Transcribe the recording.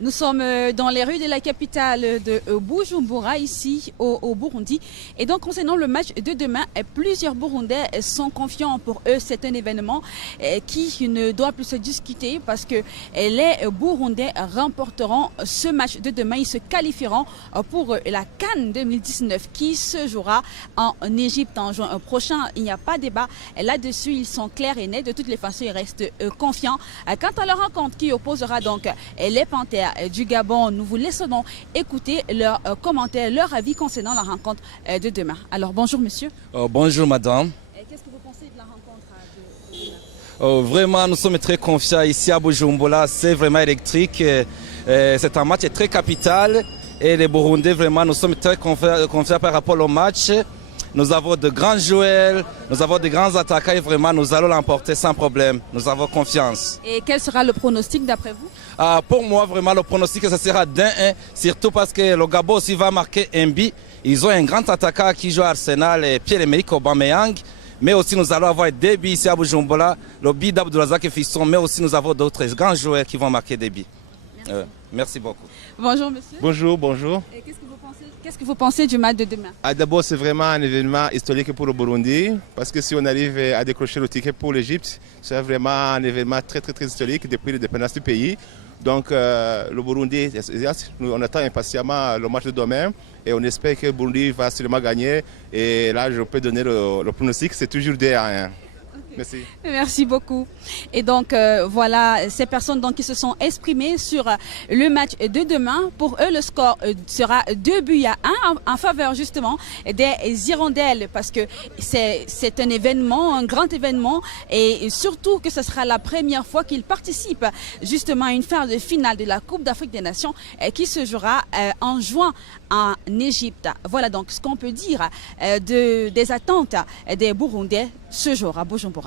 Nous sommes dans les rues de la capitale de Bujumbura, ici au Burundi. Et donc, concernant le match de demain, plusieurs Burundais sont confiants pour eux. C'est un événement qui ne doit plus se discuter parce que les Burundais remporteront ce match de demain. Ils se qualifieront pour la CAN 2019 qui se jouera en Égypte en juin prochain. Il n'y a pas de débat là-dessus. Ils sont clairs et nets. De toutes les façons, ils restent confiants. Quant à leur rencontre qui opposera donc les Panthères du Gabon, nous vous laissons donc écouter leurs commentaires, leur avis concernant la rencontre de demain. Alors bonjour monsieur. Bonjour madame. Qu'est-ce que vous pensez de la rencontre de demain? Vraiment, nous sommes très confiants ici à Bujumbura. C'est vraiment électrique. C'est un match très capital. Et les Burundais, vraiment, nous sommes très confiants par rapport au match. Nous avons de grands joueurs, nous avons de grands attaquants et vraiment nous allons l'emporter sans problème. Nous avons confiance. Et quel sera le pronostic d'après vous? Pour moi, vraiment, le pronostic, ça sera d'1-1, surtout parce que le Gabon aussi va marquer un but. Ils ont un grand attaquant qui joue à Arsenal, Pierre-Emerick Aubameyang. Mais aussi nous allons avoir des buts ici à Bujumbura, le but d'Abdourazak Fisson, mais aussi nous avons d'autres grands joueurs qui vont marquer des buts. Merci beaucoup. Bonjour monsieur. Bonjour, bonjour. Qu'est-ce que vous pensez du match de demain? D'abord, c'est vraiment un événement historique pour le Burundi, parce que si on arrive à décrocher le ticket pour l'Égypte, c'est vraiment un événement très historique depuis l'indépendance du pays. Donc le Burundi, on attend impatiemment le match de demain et on espère que le Burundi va sûrement gagner. Et là, je peux donner le pronostic, c'est toujours 2-1. Merci. Merci beaucoup. Et donc voilà ces personnes donc, qui se sont exprimées sur le match de demain. Pour eux, le score sera 2-1 en faveur justement des Hirondelles parce que c'est un événement, un grand événement et surtout que ce sera la première fois qu'ils participent justement à une phase de finale de la Coupe d'Afrique des Nations qui se jouera en juin en Égypte. Voilà donc ce qu'on peut dire des attentes des Burundais ce jour à Bujumbura.